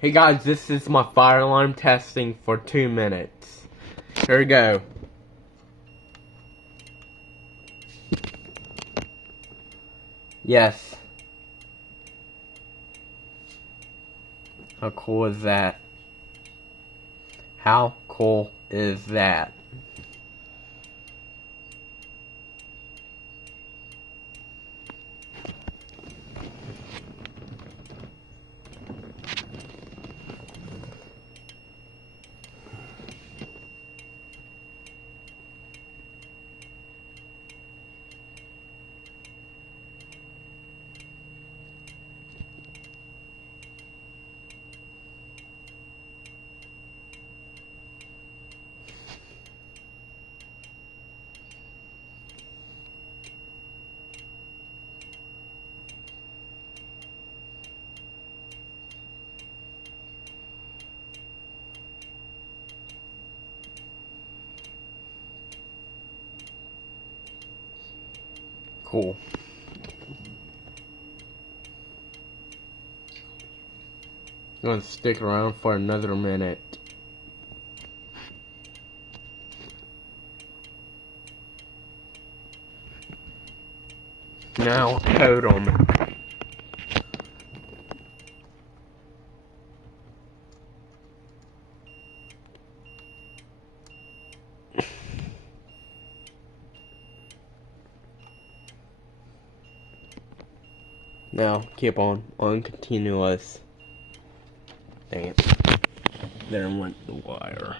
Hey guys, this is my fire alarm testing for 2 minutes. Here we go. Yes. How cool is that? How cool is that? Cool. I'm gonna stick around for another minute. Now code them. Now keep on continuous. Dang it. There went the wire.